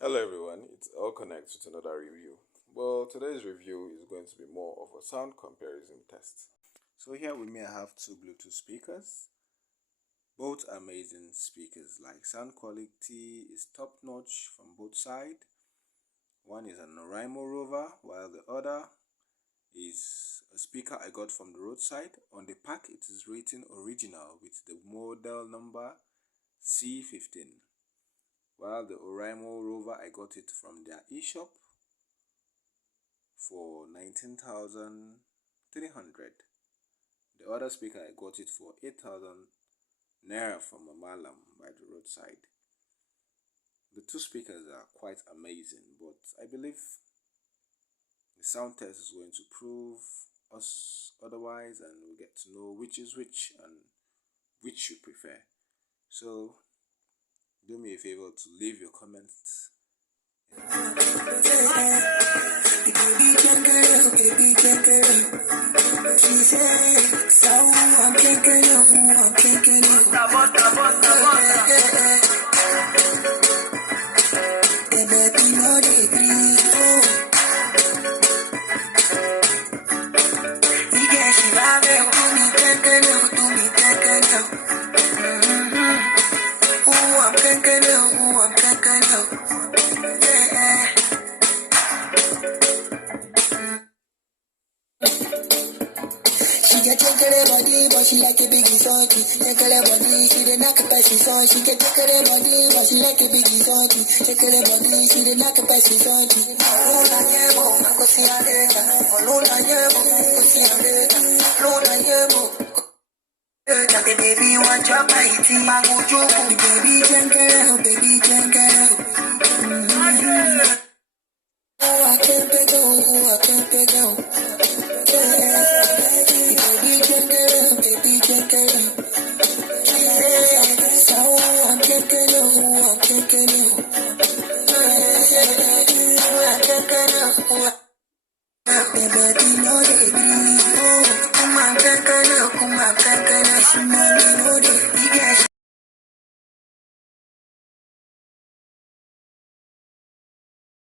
Hello everyone, it's All Connect with another review. Well, today's review is going to be more of a sound comparison test. So here with me I have two Bluetooth speakers. Both amazing speakers, like sound quality is top notch from both sides. One is an Oraimo Rover while the other is a speaker I got from the roadside. On the pack it is written original with the model number C15. While the Oraimo Rover, I got it from their e-shop for 19,300. The other speaker, I got it for 8,000 naira from a malam by the roadside. The two speakers are quite amazing, but I believe the sound test is going to prove us otherwise, and we'll get to know which is which and which you prefer. So do me a favor to leave your comments. She can take her body, but she like a biggie salty. Take her body, she the knock up she on. She can take her body, but she like a biggie salty. Take her body, she the knock up she salty. Lola yebo, go see her later. Lola yebo, go see her later. Lola yebo. The baby want your mighty mango juku. The baby drink it out, baby drink it out. Oh, I can't pick out, oh, I can't pick out. Baby, no, they